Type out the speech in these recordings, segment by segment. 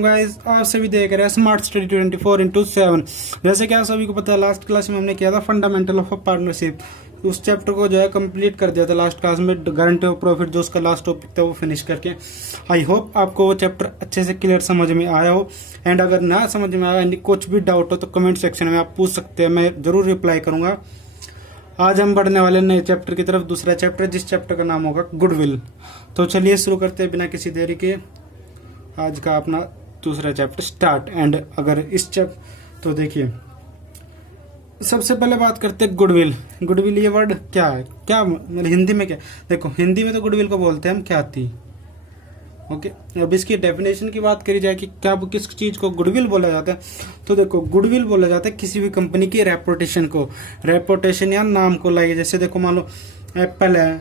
Welcome guys, आप सभी देख रहे हैं स्मार्ट स्टडी 24/7। जैसे कि आप सभी को पता है, लास्ट क्लास में हमने किया था फंडामेंटल ऑफ पार्टनरशिप। उस चैप्टर को जो है कंप्लीट कर दिया था लास्ट क्लास में, गारंटी ऑफ प्रॉफिट जो उसका लास्ट टॉपिक था वो फिनिश करके। आई होप आपको वो चैप्टर अच्छे से क्लियर समझ में आया हो। एंड अगर ना समझ में आया, कुछ भी डाउट हो तो कमेंट सेक्शन में आप पूछ सकते हैं, मैं जरूर रिप्लाई करूंगा। आज हम बढ़ने वाले नए चैप्टर की तरफ, दूसरा चैप्टर, जिस चैप्टर का नाम होगा गुडविल। तो चलिए शुरू करते हैं बिना किसी देरी के आज का अपना दूसरा चैप्टर स्टार्ट। एंड अगर इस चैप्टर तो देखिए, सबसे पहले बात करते हैं गुडविल। गुडविल ये वर्ड क्या है, क्या मतलब हिंदी में क्या, देखो हिंदी में तो गुडविल को बोलते हैं हम ख्याति। ओके, अब इसकी डेफिनेशन की बात करी जाए कि क्या किस चीज को गुडविल बोला जाता है, तो देखो गुडविल बोला जाता है किसी भी कंपनी की रेपुटेशन को, रेपुटेशन या नाम को लाइए। जैसे देखो मान लो एप्पल है,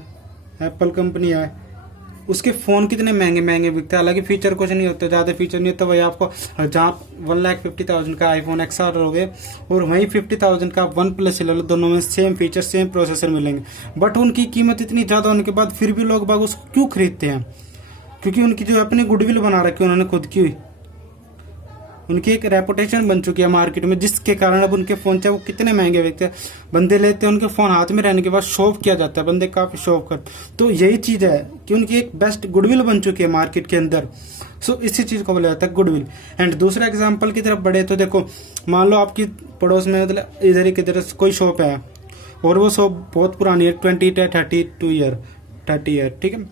एप्पल कंपनी है, उसके फोन कितने महंगे महंगे बिकते हैं। हालांकि फीचर कुछ नहीं होता, ज्यादा फीचर नहीं होता। वही आपको जहाँ 1,50,000 का आईफोन XR लोगे और वहीं 50,000 का वन प्लस ले लो, दोनों में सेम फीचर सेम प्रोसेसर मिलेंगे। बट उनकी कीमत इतनी ज्यादा होने के बाद फिर भी लोग बाग उसको क्यों खरीदते हैं? क्योंकि उनकी जो अपनी गुडविल बना रखी है उन्होंने खुद की, उनकी एक रेपुटेशन बन चुकी है मार्केट में, जिसके कारण अब उनके फोन चाहे वो कितने महंगे बिकते हैं, बंदे लेते हैं, उनके फोन हाथ में रहने के बाद शॉप किया जाता है, बंदे काफी शॉप करते। तो यही चीज है कि उनकी एक बेस्ट गुडविल बन चुकी है मार्केट के अंदर। सो इसी चीज को बोला जाता है गुडविल। एंड दूसरा एग्जाम्पल की तरफ बढ़े तो देखो, मान लो आपकी पड़ोस में मतलब इधर ही किधर कोई शॉप है और वो शॉप बहुत पुरानी है, 30 ईयर, ठीक है,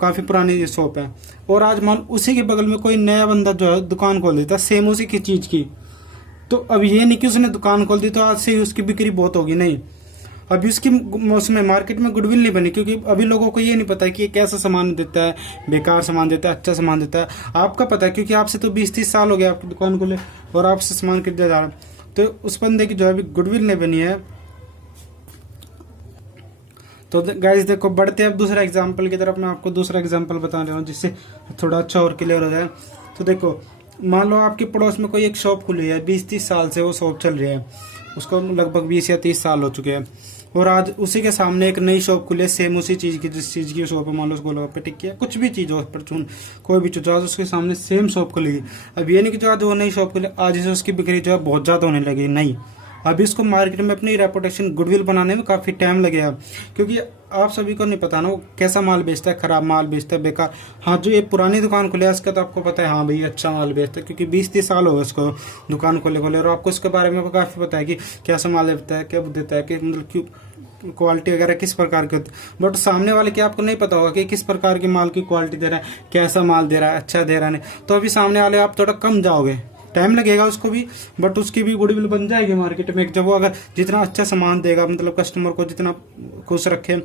काफी पुरानी ये शॉप है। और आज मान उसी के बगल में कोई नया बंदा जो है दुकान खोल देता सेम उसी की चीज की, तो अब ये नहीं कि उसने दुकान खोल दी तो आज से ही उसकी बिक्री बहुत होगी, नहीं। अभी उसकी उसमें मार्केट में गुडविल नहीं बनी, क्योंकि अभी लोगों को ये नहीं पता कि ये कैसा सामान देता है, बेकार सामान देता है, अच्छा सामान देता है। आपका पता है क्योंकि आपसे तो 20-30 साल हो गया आपकी दुकान खोले और आपसे सामान खरीदा जा रहा है। तो उस बंदे की जो है अभी गुडविल नहीं बनी है। तो गाइस देखो, बढ़ते हैं अब दूसरा एग्जांपल की तरफ। मैं आपको दूसरा एग्जांपल बता रहा हूँ जिससे थोड़ा अच्छा और क्लियर हो जाए। तो देखो मान लो आपके पड़ोस में कोई एक शॉप खुली है, 20-30 साल से वो शॉप चल रही है, उसको लगभग 20 या 30 साल हो चुके हैं। और आज उसी के सामने एक नई शॉप खुली है सेम उसी चीज की, जिस चीज की शॉप है, मान लो गोलगप्पे टिक्की है, कुछ भी चीज हो, परचून कोई भी चीज, आज उसके सामने सेम शॉप खुलेगी। अब ये नहीं कि जो आज वो नई शॉप खुली आज से उसकी बिक्री जो है बहुत ज्यादा होने लगी, नहीं। अभी इसको मार्केट में अपनी रेपुटेशन गुडविल बनाने में काफी टाइम लगेगा, क्योंकि आप सभी को नहीं पता ना वो कैसा माल बेचता है, खराब माल बेचता है, बेकार। हाँ, जो ये पुरानी दुकान खोले इसका तो आपको पता है, हाँ भाई अच्छा माल बेचता है, क्योंकि 20-30 साल हो गए उसको दुकान खोले और आपको इसके बारे में काफी पता है कि कैसा माल देता है, क्या देता है, कि मतलब क्यों क्वालिटी वगैरह किस प्रकार की होती है। बट सामने वाले की आपको नहीं पता होगा कि किस प्रकार की माल की क्वालिटी दे रहा है, कैसा माल दे रहा है, अच्छा दे रहा है, नहीं। तो अभी सामने वाले आप थोड़ा कम जाओगे, टाइम लगेगा उसको भी, बट उसकी भी गुडविल बन जाएगी मार्केट में। जब वो अगर जितना अच्छा सामान देगा, मतलब कस्टमर को जितना खुश रखे,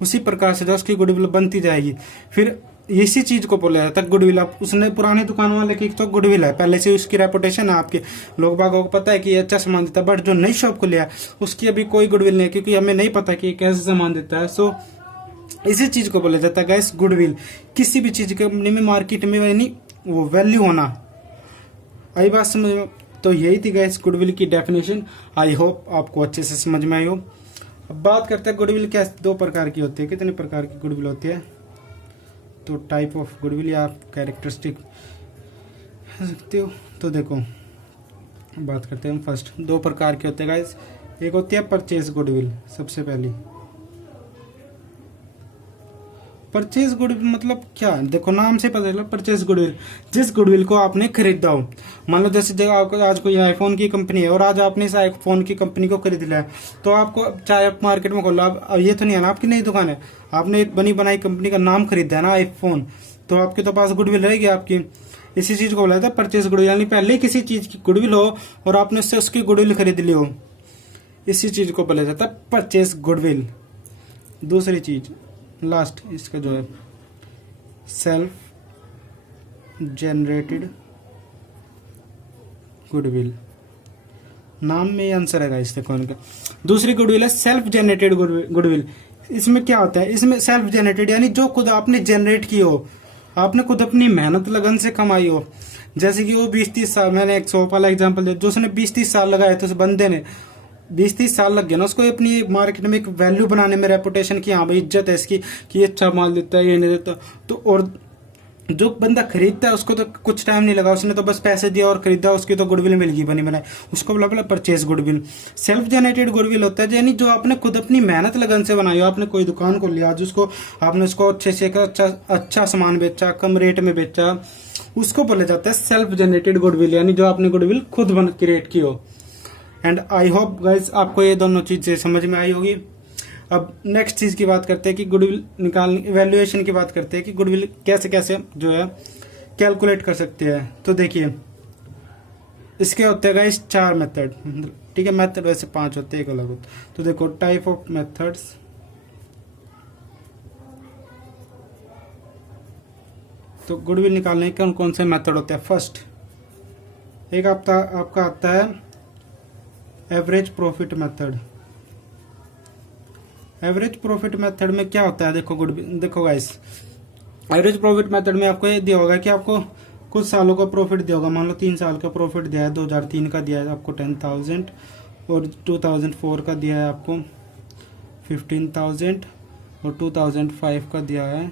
उसी प्रकार से जो उसकी गुडविल बनती जाएगी। फिर इसी चीज को बोला जाता है गुडविल। अब उसने पुरानी दुकान वाले की तो गुडविल है, पहले से उसकी रेपुटेशन है, आपके लोग बागों को पता है कि ये अच्छा सामान देता है। बट जो नई शॉप खुली है उसकी अभी कोई गुडविल नहीं है, क्योंकि हमें नहीं पता कि ये कैसे सामान देता है। सो इसी चीज को बोला जाता है गाइस गुडविल। किसी भी चीज कंपनी में मार्केट में यानी वो वैल्यू होना, आई बात समझ में? तो यही थी गाइस गुडविल की डेफिनेशन। आई होप आपको अच्छे से समझ में आई हो। अब बात करते हैं गुडविल क्या दो प्रकार की होती है, कितने प्रकार की गुडविल होती है, तो टाइप ऑफ गुडविल या कैरेक्टरिस्टिक सकते हो। तो देखो बात करते हैं हम फर्स्ट, दो प्रकार के होते हैं गाइस। एक होती है परचेज गुडविल, सबसे पहली परचेज गुडविल मतलब क्या, देखो नाम से पता चला परचेज गुडविल, जिस गुडविल को आपने खरीदा हो। मान लो जैसे आपको आज कोई आईफोन की कंपनी है और आज आपने इस आईफोन की कंपनी को खरीद लिया है, तो आपको चाहे आप मार्केट में खोलो, अब ये तो नहीं है ना आपकी नई दुकान है, आपने एक बनी बनाई कंपनी का नाम खरीदा है ना आईफोन, तो आपके तो पास गुडविल रहेगी आपकी। इसी चीज को बोला जाता है परचेज गुडविल, यानी पहले किसी चीज की गुडविल हो और आपने उससे उसकी गुडविल खरीद ली हो, इसी चीज को बोला जाता है परचेज गुडविल। दूसरी चीज लास्ट इसका जो है सेल्फ जनरेटेड गुडविल, नाम में ही आंसर है इस देखो इनका। दूसरी गुडविल है सेल्फ जनरेटेड गुडविल। इसमें क्या होता है, इसमें सेल्फ जनरेटेड यानी जो खुद आपने जनरेट की हो, आपने खुद अपनी मेहनत लगन से कमाई हो। जैसे कि वो 20-30 साल, मैंने एक सॉप वाला एग्जाम्पल दिया, जो उसने 20-30 साल लगाए थे, उस बंदे ने 20-30 साल लग गया ना उसको अपनी मार्केट में एक वैल्यू बनाने में, रेपुटेशन की, हाँ भाई इज्जत है इसकी कि ये अच्छा माल देता है, ये नहीं देता। तो और जो बंदा खरीदता है उसको तो कुछ टाइम नहीं लगा, उसने तो बस पैसे दिया और खरीदा, उसकी तो गुडविल मिल गई बनी बनाई, उसको बोला purchase goodwill. Self generated goodwill होता है यानी जो आपने खुद अपनी मेहनत लगन से बनाई हो। आपने कोई दुकान खोल लिया, आज उसको आपने उसको अच्छे से अच्छा सामान बेचा, कम रेट में बेचा, उसको बोला जाता है सेल्फ जनरेटेड गुडविल, यानी जो आपने गुडविल खुद बन क्रिएट की हो। एंड आई होप गाइज आपको ये दोनों चीजें समझ में आई होगी। अब नेक्स्ट चीज की बात करते हैं कि गुडविल निकालने, वैल्यूएशन की बात करते हैं कि गुडविल कैसे कैसे जो है कैलकुलेट कर सकते हैं। तो देखिए इसके होते हैं गाइस 4 मेथड, ठीक है। मेथड वैसे 5 होते हैं, एक अलग होता है। तो देखो टाइप ऑफ मेथड्स, तो गुडविल निकालने के कौन कौन से मेथड होते हैं। फर्स्ट एक आपका आता है average profit method. Average profit method में क्या होता है, देखो देखो गाइस, एवरेज प्रॉफिट मेथड में आपको ये दिया होगा कि आपको कुछ सालों का प्रॉफिट दिया होगा। मान लो 3 साल का प्रॉफिट दिया है, 2003 का दिया है आपको 10,000, और 2004 का दिया है आपको 15,000, और 2005 का दिया है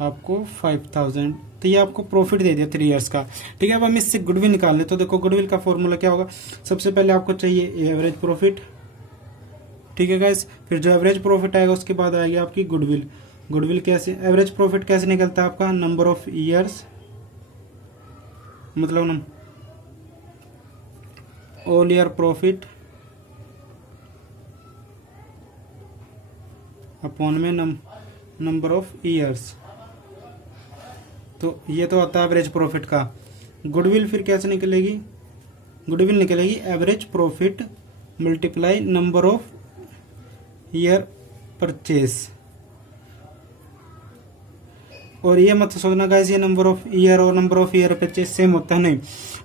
आपको 5,000। तो ये आपको प्रॉफिट दे दिया 3 इयर्स का, ठीक है। अब हम इससे गुडविल निकाल ले, तो देखो गुडविल का फॉर्मूला क्या होगा। सबसे पहले आपको चाहिए एवरेज प्रॉफिट, ठीक है गाइस। फिर जो एवरेज प्रॉफिट आएगा उसके बाद आएगी आपकी गुडविल। गुडविल कैसे, एवरेज प्रॉफिट कैसे निकलता है आपका, नंबर ऑफ ईयर्स, मतलब ऑल ईयर प्रॉफिट अपॉन में नंबर ऑफ ईयर्स। तो ये तो आता है एवरेज प्रॉफिट का। गुडविल फिर कैसे निकलेगी, गुडविल निकलेगी average profit multiply number of year purchase. और ये मत सोचना गाइस ये नंबर ऑफ ईयर और number of year purchase same होता है, नहीं।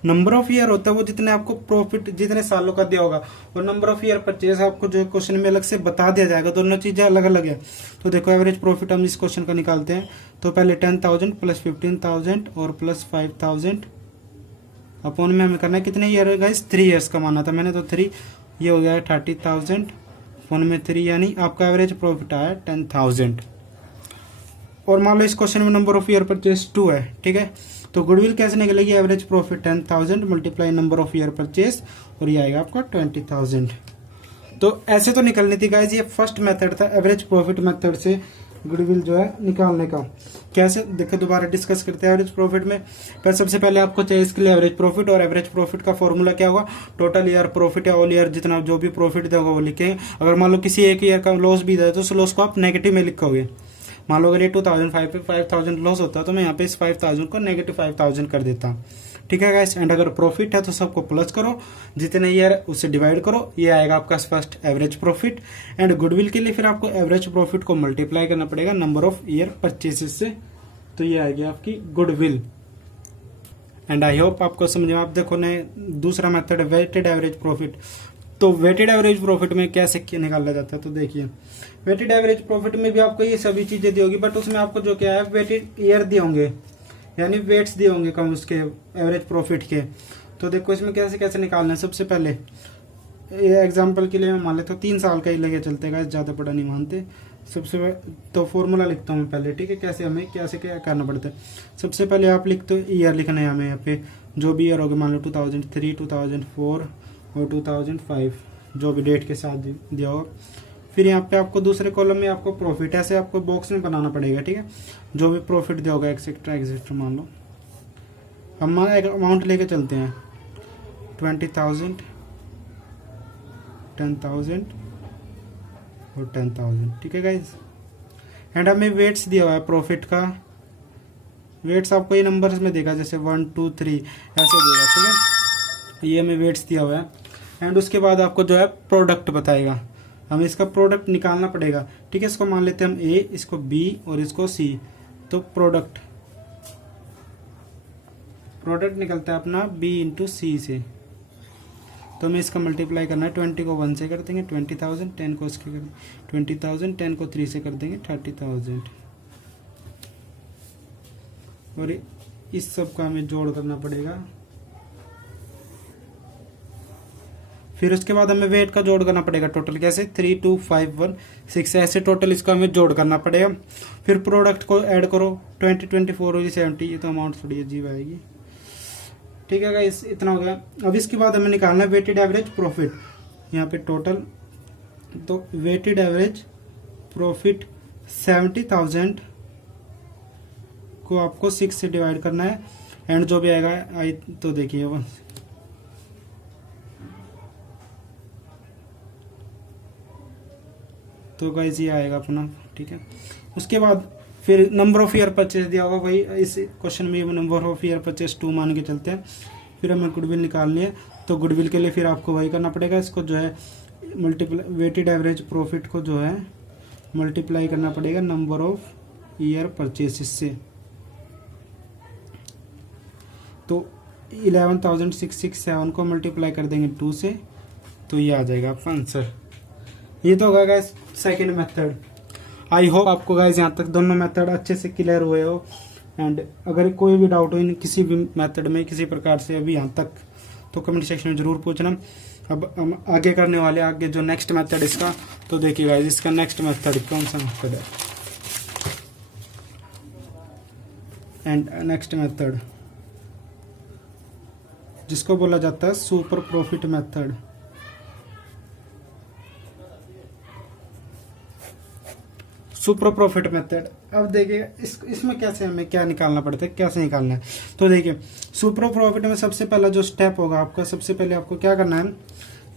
नंबर ऑफ ईयर होता है वो जितने आपको प्रॉफिट जितने सालों का दिया होगा, और नंबर ऑफ ईयर परचेज आपको जो क्वेश्चन में अलग से बता दिया जाएगा, दोनों चीजें अलग अलग है। तो देखो एवरेज प्रॉफिट हम इस क्वेश्चन का निकालते हैं। तो पहले 10,000 प्लस 15,000 और प्लस 5,000 अपॉन में हमें करना है कितने ईयर है गाइस, 3 ईयर्स का माना था मैंने, तो 3 ये हो गया है 30,000 अपॉन में 3, यानी आपका एवरेज प्रॉफिट आया 10,000। और मान लो इस क्वेश्चन में नंबर ऑफ ईयर परचेज 2 है, ठीक है। तो गुडविल कैसे निकलेगी, average profit 10,000 multiply number of year purchase, और ये आएगा आपका 20,000। तो ऐसे तो निकलनी थी गाइस, ये फर्स्ट मेथड था एवरेज प्रॉफिट मेथड से गुडविल जो है निकालने का। कैसे, देखो दोबारा डिस्कस करते हैं एवरेज प्रॉफिट में। पर सबसे पहले आपको चाहिए इसके लिए एवरेज प्रॉफिट, और एवरेज प्रॉफिट का फॉर्मूला क्या होगा, टोटल ईयर प्रॉफिट या ऑल ईयर जितना जो भी प्रॉफिट देगा वो लिखेंगे। अगर मान लो किसी एक ईयर का लॉस भी है तो उस लॉस को आप नेगेटिव में लिखोगे। मान लो अगर ये 5,000 लॉस होता है तो मैं यहाँ पे इस 5,000 को नेगेटिव 5,000 कर देता हूँ, ठीक है गाइस। एंड अगर प्रॉफिट है तो सबको प्लस करो, जितने ईयर उससे डिवाइड करो, ये आएगा आपका first average profit. And goodwill के लिए फिर आपको एवरेज प्रॉफिट को मल्टीप्लाई करना पड़ेगा नंबर ऑफ ईयर परचेसेस से, तो ये आएगी आपकी गुडविल। एंड आई होप आपको समझ में। आप देखो ने दूसरा मेथड है वेटेड एवरेज प्रॉफिट। तो वेटेड एवरेज प्रॉफिट में कैसे निकाला जाता है, तो देखिए वेटेड एवरेज प्रॉफिट में भी आपको ये सभी चीजें दी होगी, बट उसमें आपको जो क्या है वेटेड ईयर दिए होंगे, यानी वेट्स दिए होंगे कम उसके एवरेज प्रॉफिट के। तो देखो इसमें कैसे कैसे निकालना है। सबसे पहले ये एग्जांपल के लिए मैं मान लेता हूँ 3 साल का ही लगे चलते हैं, ज्यादा बड़ा नहीं मानते। सबसे तो फॉर्मूला लिखता हूँ पहले, ठीक है, कैसे हमें कैसे क्या करना पड़ता है। सबसे पहले आप लिखते हो ईयर लिखना है हमें यहाँ पे, जो भी ईयर होगा, मान लो 2003, 2004 और 2005, जो भी डेट के साथ दिया होगा। फिर यहाँ पे आपको दूसरे कॉलम में आपको प्रॉफिट ऐसे आपको बॉक्स में बनाना पड़ेगा, ठीक है, जो भी प्रॉफिट दिया होगा एक्सेट्रा एक्सेट्रा। मान लो हम अमाउंट लेके चलते हैं 20,000, 10,000 और 10,000, ठीक है गाइज। एंड हमें वेट्स दिया हुआ है प्रॉफिट का, वेट्स आपको ये नंबर्स में देगा, जैसे 1 2 3 ऐसे देगा, ठीक है, ये हमें वेट्स दिया हुआ है। एंड उसके बाद आपको जो है प्रोडक्ट बताएगा, हमें इसका प्रोडक्ट निकालना पड़ेगा, ठीक है। इसको मान लेते हैं हम ए, इसको बी और इसको सी। तो प्रोडक्ट निकलता है अपना बी इंटू सी से। तो हमें इसका मल्टीप्लाई करना है, 20 को 1 से कर देंगे 20,000, 10 को इसके कर 20,000, 10 को 3 से कर देंगे 30,000। और इस सब का हमें जोड़ करना पड़ेगा। फिर उसके बाद हमें वेट का जोड़ करना पड़ेगा टोटल, कैसे 32516 ऐसे टोटल इसका हमें जोड़ करना पड़ेगा। फिर प्रोडक्ट को ऐड करो 20 24 और 70, ये तो अमाउंट थोड़ी अजीब आएगी। ठीक है गाइस, इतना हो गया। अब इसके बाद हमें निकालना है वेटेड एवरेज प्रॉफिट, यहाँ पे टोटल, तो वेटेड एवरेज प्रॉफिट 70,000 को आपको 6 से डिवाइड करना है, एंड जो भी आएगा आई तो देखिए वो, तो गाइस ये आएगा अपना। ठीक है, उसके बाद फिर नंबर ऑफ ईयर परचेज दिया होगा, वही इस क्वेश्चन में नंबर ऑफ ईयर परचेज 2 मान के चलते हैं। फिर हमें गुडविल निकालनी है, तो गुडविल के लिए फिर आपको वही करना पड़ेगा, इसको जो है मल्टीप्लाई, वेटेड एवरेज प्रॉफिट को जो है मल्टीप्लाई करना पड़ेगा नंबर ऑफ ईयर परचेसेस से। तो 11,667 को मल्टीप्लाई कर देंगे 2 से, तो ये आ जाएगा आपका आंसर। ये तो होगा guys second method. I hope आपको गाइस यहाँ तक दोनों मेथड अच्छे से क्लियर हुए हो, एंड अगर कोई भी डाउट हो इन किसी भी मेथड में किसी प्रकार से अभी यहाँ तक, तो कमेंट सेक्शन में जरूर पूछना। अब हम आगे करने वाले आगे जो नेक्स्ट मेथड इसका, तो देखिए गाइस इसका नेक्स्ट मेथड कौन सा मेथड है, एंड नेक्स्ट मेथड जिसको बोला जाता है super profit method. Super profit method, अब देखिए इसमें कैसे हमें क्या निकालना पड़ता है, कैसे निकालना है। तो देखिए सुपर प्रॉफिट में सबसे पहला जो स्टेप होगा आपका, सबसे पहले आपको क्या करना है,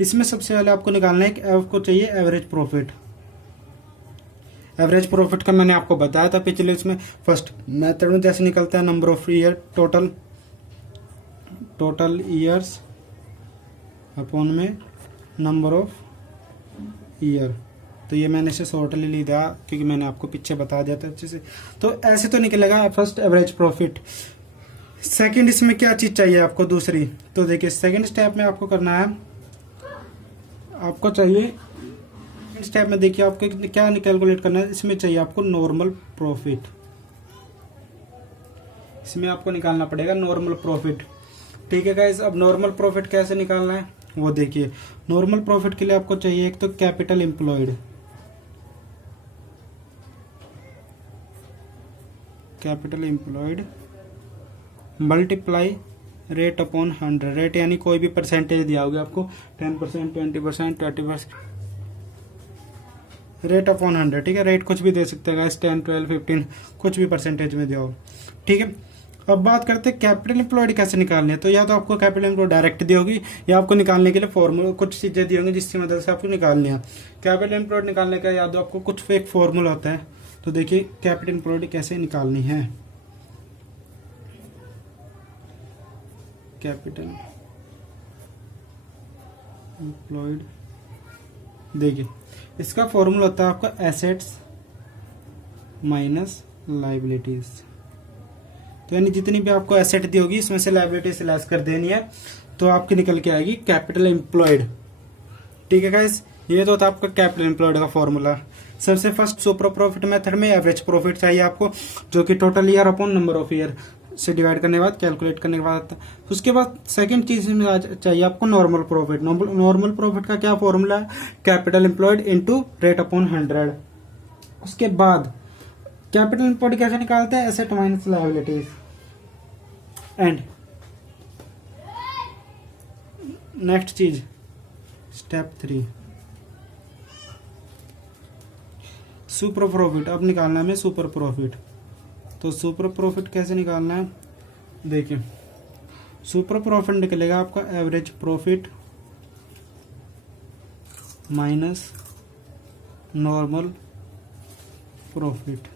इसमें सबसे पहले आपको निकालना है कि आपको चाहिए एवरेज प्रॉफिट। एवरेज प्रॉफिट का मैंने आपको बताया था पिछले उसमें फर्स्ट मेथड में जैसे निकलता है number of year, total years upon में नंबर ऑफ ईयर। तो ये मैंने इसे शॉर्टली लिया क्योंकि मैंने आपको पीछे बता दिया था अच्छे से। तो ऐसे तो निकलेगा फर्स्ट एवरेज प्रॉफिट। सेकंड इसमें क्या चीज चाहिए आपको दूसरी, तो देखिए सेकंड स्टेप में आपको करना है, आपको चाहिए स्टेप में देखिए आपको क्या कैलकुलेट करना है, इसमें चाहिए आपको नॉर्मल प्रॉफिट। इसमें आपको निकालना पड़ेगा नॉर्मल प्रॉफिट। ठीक है गाइस, अब नॉर्मल प्रॉफिट कैसे निकालना है वो देखिए। नॉर्मल प्रॉफिट के लिए आपको चाहिए एक तो capital employed, multiply rate upon 100, rate यानी कोई भी परसेंटेज दिया होगा आपको 10%, 20%, 30%, रेट अपॉन 100। ठीक है, रेट कुछ भी दे सकते हैं 10, 12, 15 कुछ भी परसेंटेज में दिया हो। ठीक है, अब बात करते हैं कैपिटल एम्प्लॉयड कैसे निकालनी है। तो या तो आपको कैपिटल एम्प्लॉयड डायरेक्ट दी होगी, या आपको निकालने के लिए फॉर्मूला कुछ चीजें दी होंगी जिसकी मदद से आपको निकालनी है। कैपिटल एम्प्लॉयड निकालने का या तो आपको कुछ फेक फॉर्मूला होता है, तो देखिए कैपिटल एम्प्लॉयड कैसे निकालनी है। कैपिटल एम्प्लॉयड देखिए इसका फॉर्मूला होता है आपका एसेट्स माइनस लाइबिलिटीज। तो यानी जितनी भी आपको एसेट दी होगी इसमें से लाइबिलिटीज लेस कर देनी है, तो आपकी निकल के आएगी कैपिटल एम्प्लॉयड। ठीक है गाइस, ये तो था आपका कैपिटल एम्प्लॉयड का फॉर्मूला। सबसे फर्स्ट सुपर प्रॉफिट मेथड में एवरेज प्रॉफिट चाहिए आपको, जो कि total year upon number of year से डिवाइड करने के बाद कैलकुलेट करने के बाद। उसके बाद सेकंड चीज में चाहिए आपको नॉर्मल प्रॉफिट। नॉर्मल प्रॉफिट का क्या फॉर्मूला है, capital employed into rate upon 100। उसके बाद कैपिटल एम्प्लॉयड कैसे निकालते हैं, asset minus liabilities. And next चीज स्टेप 3 सुपर प्रॉफिट। अब निकालना है हमें सुपर प्रॉफिट। तो सुपर प्रॉफिट कैसे निकालना है, देखिए सुपर प्रॉफिट निकलेगा आपका average profit minus normal profit.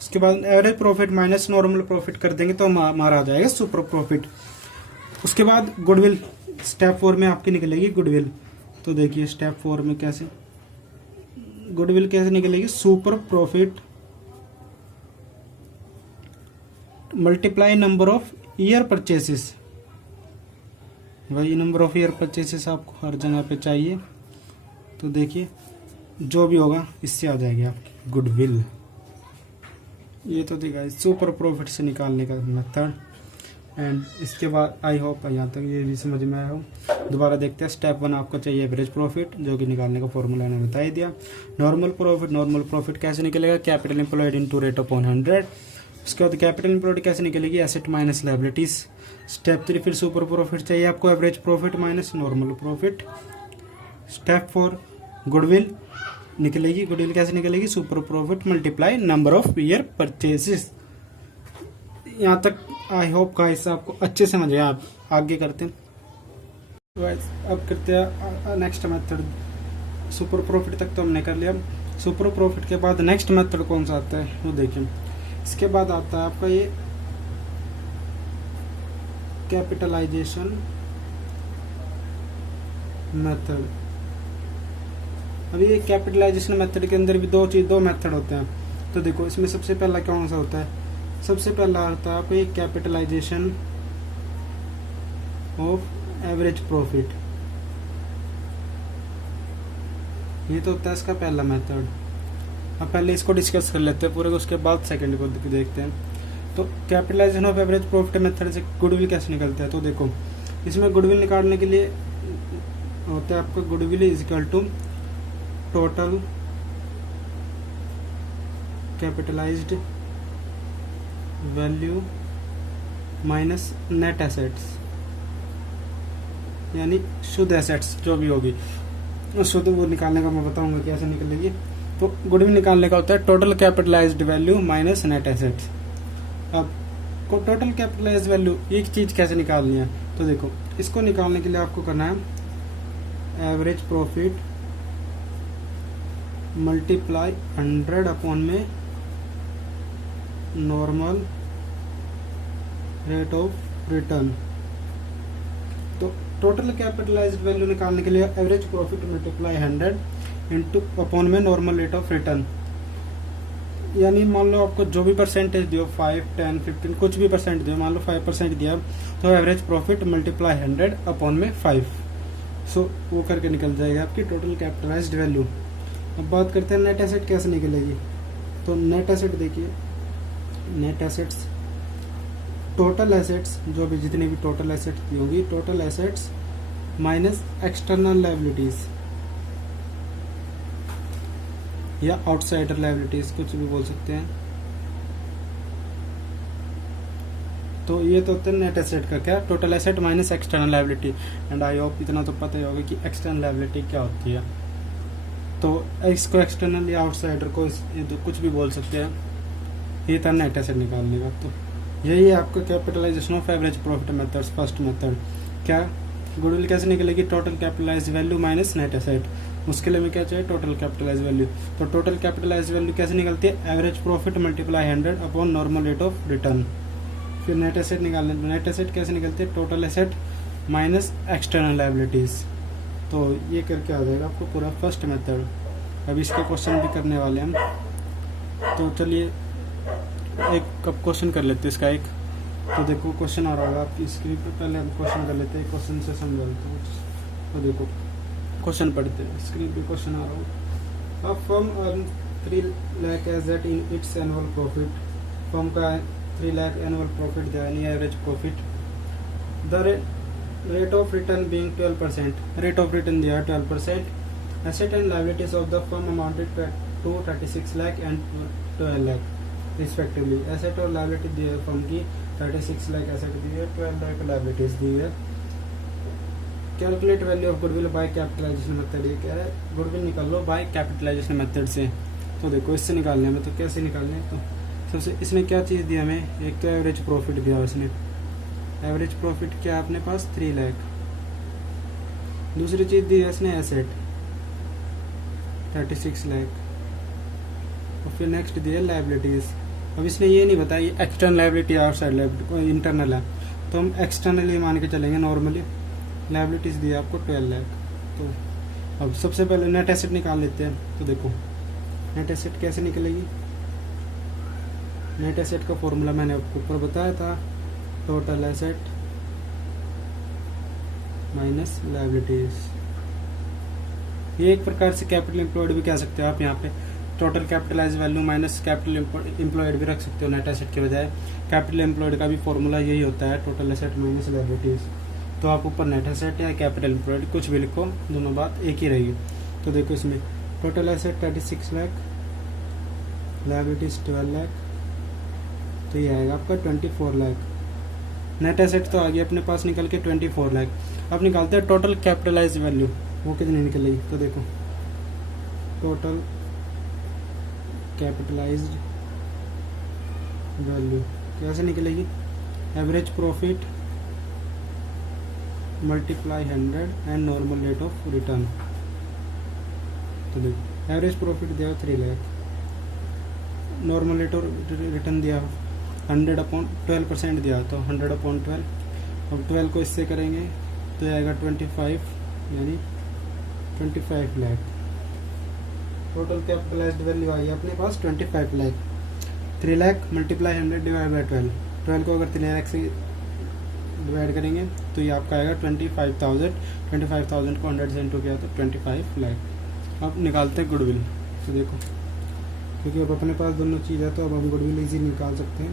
उसके बाद average profit minus normal profit कर देंगे तो हमारा आ जाएगा सुपर प्रॉफिट। उसके बाद गुडविल स्टेप 4 में आपकी निकलेगी गुडविल। तो देखिए स्टेप 4 में कैसे गुडविल कैसे निकलेगी, super profit multiply number of year purchases. वही नंबर ऑफ ईयर परचेसेस आपको हर जगह पे चाहिए। तो देखिए जो भी होगा इससे आ जाएगी आपकी गुडविल। ये तो देखा सुपर प्रॉफिट से निकालने का मेथड। एंड इसके बाद आई होप यहाँ तक ये भी समझ में आया हो। दोबारा देखते हैं। स्टेप 1 आपको चाहिए एवरेज प्रॉफिट, जो कि निकालने का फॉर्मूला मैंने बता ही दिया। नॉर्मल प्रॉफिट कैसे निकलेगा, capital employed into rate upon 100। उसके बाद कैपिटल एम्प्लॉयड कैसे निकलेगी, एसेट माइनस लायबिलिटीज। स्टेप 3 फिर सुपर प्रॉफिट चाहिए आपको, average profit minus normal profit. Step 4 goodwill निकलेगी। गुडविल कैसे निकलेगी, super profit multiply number of year purchases. यहाँ तक आई होप गाइस आपको अच्छे से समझ आया। आप आगे करते हैं। अब करते हैं नेक्स्ट मेथड। सुपर प्रॉफिट तक तो हमने कर लिया। सुपर प्रॉफिट के बाद नेक्स्ट मेथड कौन सा आता है वो देखिए। इसके बाद आता है आपका ये कैपिटलाइजेशन मेथड। अभी ये कैपिटलाइजेशन मेथड के अंदर भी दो मेथड होते हैं। तो देखो इसमें सबसे पहला कौन सा होता है, सबसे पहला आता है आपको ये कैपिटलाइजेशन ऑफ एवरेज प्रॉफिट। ये तो होता है इसका पहला मेथड। अब पहले इसको डिस्कस कर लेते हैं पूरे, उसके बाद सेकंड को देखते हैं। तो capitalisation of average profit method से गुडविल कैसे निकलता है, तो देखो इसमें गुडविल निकालने के लिए होता है आपका goodwill is equal to total capitalised value minus net assets, यानी शुद्ध एसेट्स जो भी होगी शुद्ध वो निकालने का मैं बताऊंगा कैसे निकलेगी। तो गुडविल निकालने का होता है total capitalised value minus net assets. अब टोटल कैपिटलाइज्ड वैल्यू एक चीज कैसे निकालनी है, तो देखो इसको निकालने के लिए आपको करना है एवरेज प्रॉफिट मल्टीप्लाई 100 अपॉन में नॉर्मल रेट ऑफ रिटर्न। तो टोटल कैपिटलाइज्ड वैल्यू निकालने के लिए average profit multiply 100 into upon में नॉर्मल रेट ऑफ रिटर्न। यानी मान लो आपको जो भी परसेंटेज दियो 5, 10, 15 कुछ भी परसेंट दियो, मान लो 5% दिया तो एवरेज प्रॉफिट मल्टीप्लाई 100 अपॉन में 5। सो वो करके निकल जाएगा आपकी टोटल कैपिटलाइज्ड वैल्यू। अब बात करते हैं नेट एसेट कैसे निकलेगी। तो नेट एसेट देखिए, नेट एसेट्स टोटल एसेट्स जो भी जितनी भी टोटल एसेट्स दी होगी, total assets minus external liabilities या आउटसाइडर लायबिलिटीज, कुछ भी बोल सकते हैं। तो ये तो होता है नेट एसेट का क्या, total asset minus external liability. And I hope इतना तो पता ही होगा कि एक्सटर्नल लायबिलिटी क्या होती है। तो इसको एक्सटर्नल या आउटसाइडर को तो कुछ भी बोल सकते हैं। ये था नेट एसेट निकालने का। तो यही है आपका capitalisation of average profit method, first method. क्या गुडविल कैसे निकलेगी, total capitalise value minus net asset. उसके लिए हमें क्या चाहिए, टोटल कैपिटलाइज वैल्यू। तो टोटल कैपिटलाइज वैल्यू कैसे निकलती है, average profit multiply 100 upon normal rate of return. फिर नेट एसेट निकालने, नेट एसेट कैसे निकलती है, total asset minus external liabilities. तो ये करके आ जाएगा आपको पूरा फर्स्ट मेथड। अब इसके क्वेश्चन भी करने वाले हम। तो चलिए एक कब क्वेश्चन कर लेते हैं इसका एक। तो देखो क्वेश्चन आ रहा होगा आपकी स्क्रीन पे, पहले हम क्वेश्चन कर लेते हैं, क्वेश्चन से समझा लेते हैं। तो देखो क्वेश्चन पढ़ते हैं, स्क्रीन पे क्वेश्चन आ रहा होगा। अब firm earn 3 lakh as that in its annual profit. Firm का 3 लाख एनुअल प्रॉफिट दिया, यानी average profit. The rate of return being 12%, rate of return दिया 12%। Asset and liabilities of the firm amounted to 36 lakh and 12 lakh respectively. Asset और liability दी है firm की, 36 lakh asset दी है, 12 lakh liabilities दी है। Calculate value of goodwill by capitalisation method. ये क्या है, गुडविल निकाल लो बाय कैपिटलाइजेशन मेथड से। तो देखो इससे निकालने हमें, तो कैसे निकालने हैं, तो सबसे इसमें क्या चीज़ दिया हमें, एक तो एवरेज प्रॉफिट दिया उसने। एवरेज प्रॉफिट क्या अपने पास 3 लाख। दूसरी चीज़ दी है इसने एसेट 36 लाख। और फिर नेक्स्ट दी है लायबिलिटीज। अब इसने ये नहीं बताया ये एक्सटर्नल लायबिलिटी और साइड लायबिलिटी इंटरनल है, तो हम एक्सटर्नली मान के चलेंगे नॉर्मली। लायबिलिटीज दी है आपको 12 लाख। तो अब सबसे पहले नेट एसेट निकाल लेते हैं। तो देखो नेट एसेट कैसे निकलेगी, नेट एसेट का फॉर्मूला मैंने आपको ऊपर बताया था, टोटल एसेट माइनस लायबिलिटीज। ये एक प्रकार से कैपिटल एम्प्लॉयड भी कह सकते हो आप यहाँ पे। Total capitalise value minus capital employed भी रख सकते हो नेट एसेट के बजाय। कैपिटल एम्प्लॉयड का भी फॉर्मूला यही होता है, टोटल एसेट माइनस लायबिलिटीज। तो आप ऊपर नेट एसेट या कैपिटल एम्प्लॉयड कुछ भी लिखो, दोनों बात एक ही रहेगी। तो देखो इसमें total asset 36 lakh, liabilities 12 lakh, तो ये आएगा आपका 24 लाख। नेट एसेट तो आ गया अपने पास निकल के 24 लाख। अब निकालते हैं टोटल कैपिटलाइज वैल्यू, वो कितनी निकलेगी। तो देखो टोटल कैपिटलाइज्ड वैल्यू कैसे निकलेगी, average profit multiply 100 and normal rate of return. तो देखो एवरेज प्रॉफिट दिया 3 lakh, normal rate of return दिया 100/12% दिया, तो 100/12। अब 12 को इससे करेंगे तो आएगा 25, यानी 25 लाख। टोटल कैपिटलाइज्ड वैल्यू आई है अपने पास 25 lakh. 3 lakh multiply 100 divide by 12, 12 को अगर 3 लाख से डिवाइड करेंगे तो ये आपका आएगा 25,000। 25,000 को 100 से इंटू किया तो 25 लाख। अब निकालते हैं गुडविल। तो देखो क्योंकि अब अपने पास दोनों चीज़ है तो अब हम गुडविल इजी निकाल सकते हैं।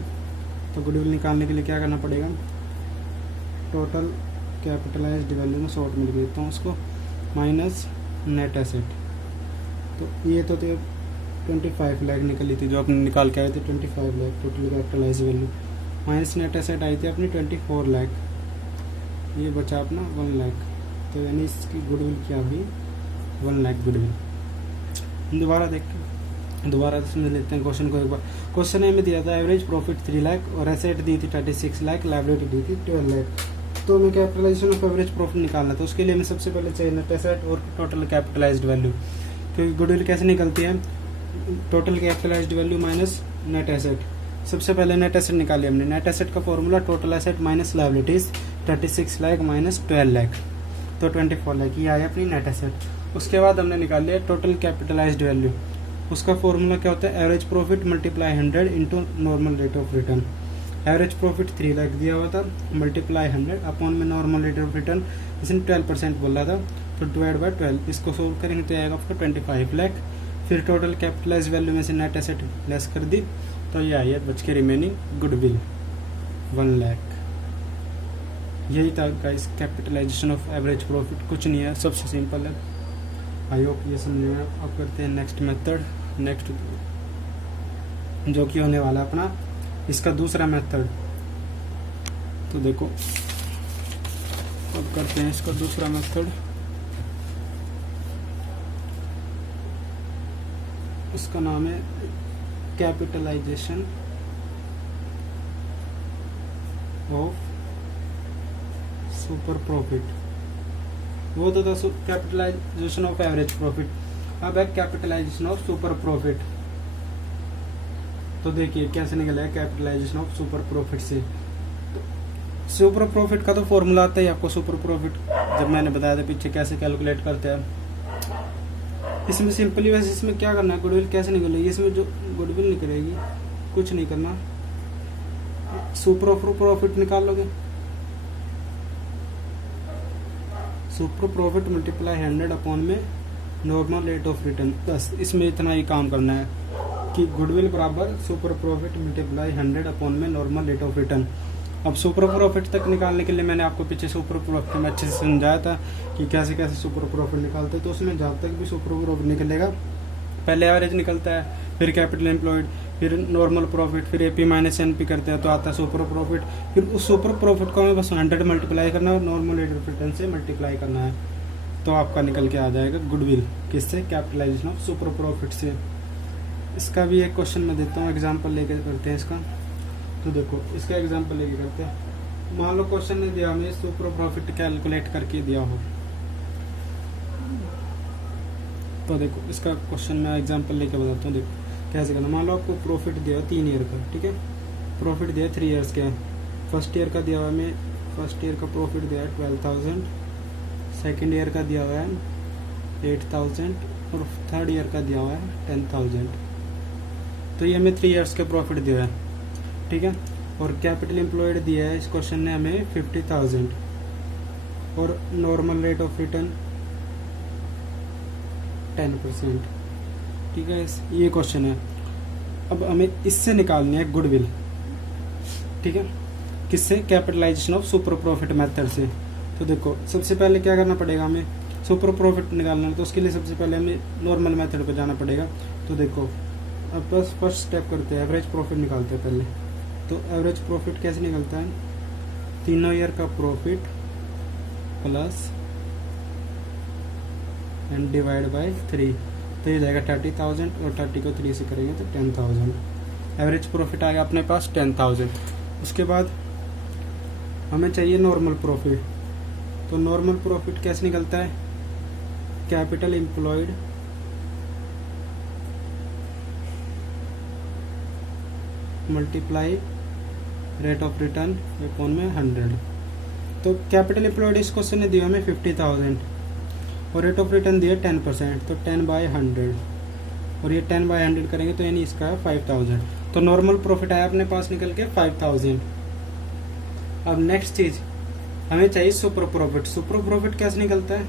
तो गुडविल निकालने के लिए क्या करना पड़ेगा, टोटल कैपिटलाइज्ड वैल्यू में शॉर्ट में लिख देता हूँ उसको, माइनस नेट एसेट। तो ये तो 25 लाख निकली थी जो अपने निकाल के आए थे, 25 lakh total capitalised value, minus net asset आई थी अपनी 24 लाख, ये बचा अपना 1 लाख। तो यानी इसकी गुडविल क्या हुई, 1 लाख गुडविल। दोबारा समझ लेते हैं क्वेश्चन को एक बार। क्वेश्चन ए में दिया था एवरेज प्रॉफिट 3 लाख और एसेट दी थी 36 लाख, लायबिलिटी दी थी 12 लाख। तो हमें कैपिटलाइजेशन ऑफ एवरेज प्रॉफिट निकालना था, उसके लिए हमें सबसे पहले चाहिए नेट एसेट और टोटल कैपिटलाइज्ड वैल्यू। क्योंकि गुडविल कैसे निकलती है, total capitalised value minus net asset. सबसे पहले नेट एसेट निकाली हमने, नेट एसेट का formula total asset minus liabilities, 36 lakh minus 12 lakh, तो 24 लाख, ये आया अपनी नेट एसेट। उसके बाद हमने निकाल लिया टोटल कैपिटलाइज्ड वैल्यू, उसका फॉर्मूला क्या होता है, average profit multiply 100 into normal rate of return. Average profit 3 lakh दिया हुआ था, मल्टीप्लाई 100 अपॉन में नॉर्मल रेट ऑफ रिटर्न, इसने 12% बोला था, तो डिवाइड बाय 12, इसको सोल्व करेंगे तो आएगा आपका 25 लाख। फिर टोटल कैपिटलाइज वैल्यू में से नेट एसेट लेस कर दी, तो ये आई है बच के रिमेनिंग गुडविल 1 लाख। यही था guys capitalisation of average profit, कुछ नहीं है, सबसे सिंपल है। आई होप ये समझ में। अब करते हैं नेक्स्ट मेथड, नेक्स्ट जो कि होने वाला अपना इसका दूसरा मेथड। तो देखो अब करते हैं इसका दूसरा मेथड। इसका नाम है कैपिटलाइजेशन ऑफ सुपर प्रॉफिट। वो तो था कैपिटलाइजेशन ऑफ एवरेज प्रॉफिट, अब है कैपिटलाइजेशन ऑफ सुपर प्रॉफिट। तो देखिए कैसे निकला है कैपिटलाइजेशन ऑफ सुपर प्रॉफिट से। सुपर प्रॉफिट का तो फॉर्मूला आता है आपको, सुपर प्रॉफिट जब मैंने बताया था पीछे कैसे कैलकुलेट करते हैं। इसमें सिंपली वैसे इसमें क्या करना है, गुडविल कैसे निकलेगी, इसमें जो गुडविल निकलेगी कुछ नहीं करना, सुपर प्रॉफिट निकाल लोगे, सुपर प्रॉफिट मल्टीप्लाई 100 अपॉन में नॉर्मल रेट ऑफ रिटर्न। बस इसमें इतना ही काम करना है कि गुडविल बराबर सुपर प्रॉफिट मल्टीप्लाई 100 अपॉन में नॉर्मल रेट ऑफ रिटर्न। अब सुपर प्रॉफिट तक निकालने के लिए मैंने आपको पीछे सुपर प्रॉफिट में अच्छे से समझाया था कि कैसे कैसे सुपर प्रॉफिट निकालते हैं। तो उसमें जहाँ तक भी सुपर प्रॉफिट निकलेगा, पहले एवरेज निकलता है, फिर कैपिटल एम्प्लॉयड, फिर नॉर्मल प्रॉफिट, फिर एपी माइनस एनपी करते हैं तो आता है सुपर प्रॉफिट। फिर उस सुपर प्रॉफिट को हमें बस 100 मल्टीप्लाई करना है और नॉर्मल रेट ऑफ रिटर्न से मल्टीप्लाई करना है, तो आपका निकल के आ जाएगा गुडविल। किससे, कैपिटलाइजेशन ऑफ सुपर प्रॉफिट से। इसका भी एक क्वेश्चन मैं देता हूँ, एग्जाम्पल लेके करते हैं इसका। तो देखो इसका एग्जाम्पल लेके करते हैं। मान लो क्वेश्चन ने दिया हमें सुपर प्रॉफिट कैलकुलेट करके दिया हो, तो देखो इसका क्वेश्चन मैं एग्जाम्पल लेके बताता हूँ। देखो कैसे करना, मान लो आपको प्रॉफिट दिया 3 ईयर का, ठीक है, प्रॉफिट दिया 3 ईयर्स के। फर्स्ट ईयर का दिया हुआ हमें, फर्स्ट ईयर का प्रॉफिट दिया है 12,000, सेकेंड ईयर का दिया हुआ है 8,000 और थर्ड ईयर का दिया हुआ है 10,000। तो ये हमें 3 ईयर्स के प्रॉफिट दिया है, ठीक है। और कैपिटल एम्प्लॉयड दिया है इस क्वेश्चन ने हमें 50,000 और नॉर्मल रेट ऑफ रिटर्न 10%। ठीक है, ये क्वेश्चन है। अब हमें इससे निकालनी है गुडविल, ठीक है, किससे? Capitalisation of super profit method से। तो देखो सबसे पहले क्या करना पड़ेगा, हमें सुपर प्रॉफिट निकालना है, तो उसके लिए सबसे पहले हमें नॉर्मल मेथड पर जाना पड़ेगा। तो देखो अब बस फर्स्ट स्टेप करते हैं, एवरेज प्रॉफिट निकालते हैं पहले। तो एवरेज प्रॉफिट कैसे निकलता है? तीनों ईयर का profit plus and divide by 3, तो ये जाएगा 30,000 और 30 को 3 से करेंगे तो 10,000। एवरेज प्रॉफिट आएगा अपने पास 10,000। उसके बाद हमें चाहिए नॉर्मल प्रॉफिट। तो नॉर्मल प्रॉफिट कैसे निकलता है? Capital employed multiply rate of return upon में 100। तो कैपिटल एम्प्लॉयड इस क्वेश्चन ने दिया हमें 50,000 और रेट ऑफ रिटर्न दिया 10%, तो 10/100 और ये 10/100 करेंगे तो यानी इसका है 5,000। तो नॉर्मल प्रॉफिट आया अपने पास निकल के 5,000। अब नेक्स्ट चीज हमें चाहिए सुपर प्रॉफिट। सुपर प्रॉफिट कैसे निकलता है?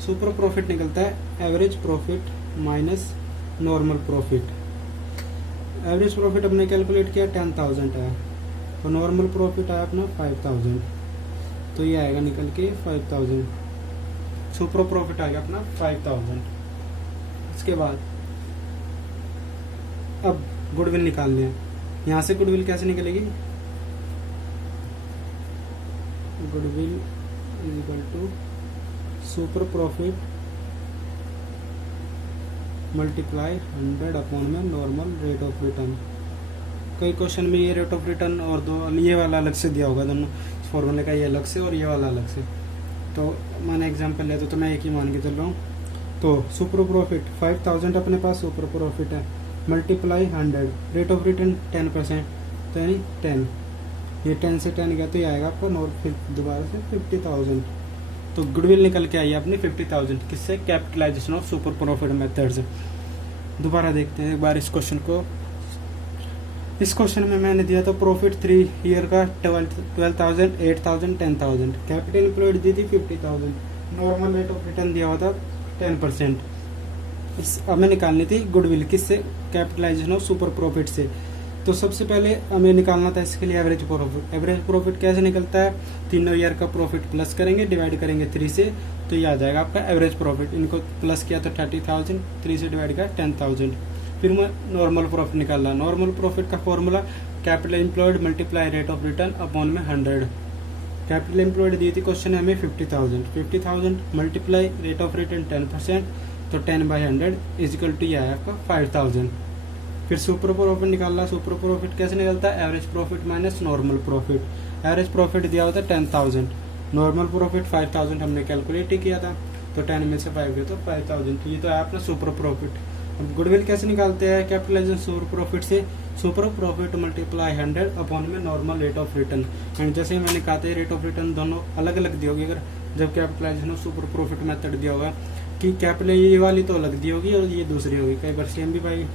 सुपर प्रॉफिट निकलता है average profit minus normal profit. Average profit हमने कैलकुलेट किया 10,000 आया, तो नॉर्मल प्रॉफिट आया अपना 5,000, तो ये आएगा निकल के 5,000। सुपर प्रॉफिट आ गया अपना 5,000। इसके बाद अब गुडविल निकालनी है। यहाँ से गुडविल कैसे निकलेगी? Goodwill is equal to super profit multiply 100 upon में नॉर्मल रेट ऑफ रिटर्न। कई क्वेश्चन में ये रेट ऑफ रिटर्न और दो ये वाला अलग से दिया होगा, दोनों फॉर्मूले का ये अलग से और ये वाला अलग से। तो मैंने एग्जांपल लिया तो मैं एक ही मान के चल रहा हूँ। तो सुपर प्रॉफिट 5,000 अपने पास सुपर प्रॉफिट है, मल्टीप्लाई 100, रेट ऑफ रिटर्न 10%, तो यानी 10, ये 10 से 10 गया तो ये आएगा आपको नॉर फिर दोबारा से 50,000। तो गुडविल निकल के आई है अपनी 50,000, किससे? Capitalisation of super profit method से। दोबारा देखते हैं एक बार इस क्वेश्चन को। इस क्वेश्चन में मैंने दिया था प्रॉफिट 3 ईयर का 12,000, 8,000, 10,000। कैपिटल एम्प्लॉयड दी थी 50,000, नॉर्मल रेट ऑफ रिटर्न दिया हुआ था 10%। हमें निकालनी थी गुडविल, किससे? कैपिटलाइजेशन ऑफ सुपर प्रॉफिट से। तो सबसे पहले हमें निकालना था इसके लिए एवरेज प्रॉफिट। एवरेज प्रॉफिट कैसे निकलता है? तीनों ईयर का प्रॉफिट प्लस करेंगे, डिवाइड करेंगे 3 से, तो ये आ जाएगा आपका एवरेज प्रॉफिट। इनको प्लस किया तो 30,000, 3 से डिवाइड किया 10,000। फिर मैं नॉर्मल प्रॉफिट निकाला। नॉर्मल प्रॉफिट का formula capital employed multiply rate of return upon में 100। कैपिटल एम्प्लॉयड दी थी क्वेश्चन में हमें 50,000 मल्टीप्लाई रेट ऑफ रिटर्न 10%, तो 10/100 इज इक्वल टू ये आया आपका 5,000। फिर सुपर प्रॉफिट निकालना। सुपर प्रॉफिट कैसे निकलता है? Average profit minus normal profit. Average profit दिया होता है 10,000, नॉर्मल प्रॉफिट 5,000 हमने कैलकुलेट ही किया था, तो 10 में से 5 गया तो 5,000। तो ये तो है अपना सुपर प्रॉफिट। अब गुडविल कैसे निकालते हैं? कैपिटलाइजेशन सुपर प्रॉफिट से। सुपर प्रॉफिट मल्टीप्लाई 100 अपॉन में normal rate of return. And जैसे मैंने कहा था रेट ऑफ रिटर्न दोनों अलग अलग दी होगी, अगर जब capitalisation of super profit method दिया होगा कि कैपिटल ये वाली तो अलग दी होगी और ये दूसरी होगी, कई बार सेम भी भाई,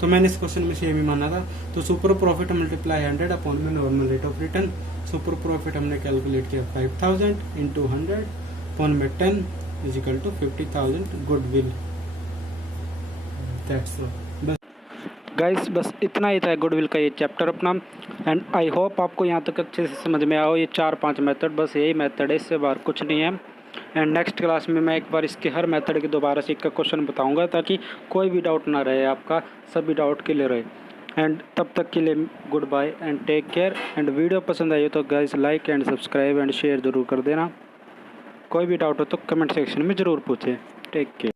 तो मैंने इस क्वेश्चन में सेम ही माना था। तो सुपर प्रॉफिट मल्टीप्लाई 100 अपॉन में normal rate of return. Super profit हमने कैलकुलेट किया 5,000 इंटू 100 अपॉन में 10 is equal to 50,000 goodwill. That's all. बस गाइस, बस इतना ही था गुडविल का ये चैप्टर अपना। एंड आई होप आपको यहाँ तक अच्छे से समझ में आओ। ये 4-5 मेथड, बस यही मेथड है, इससे बाहर कुछ नहीं है। एंड नेक्स्ट क्लास में मैं एक बार इसके हर मेथड के दोबारा से एक का क्वेश्चन बताऊंगा, ताकि कोई भी डाउट ना रहे, आपका सभी डाउट क्लियर रहे। एंड तब तक के लिए goodbye and take care. And video पसंद आई हो तो guys like and subscribe and share ज़रूर कर देना। कोई भी डाउट हो तो कमेंट सेक्शन में ज़रूर पूछें। Take care.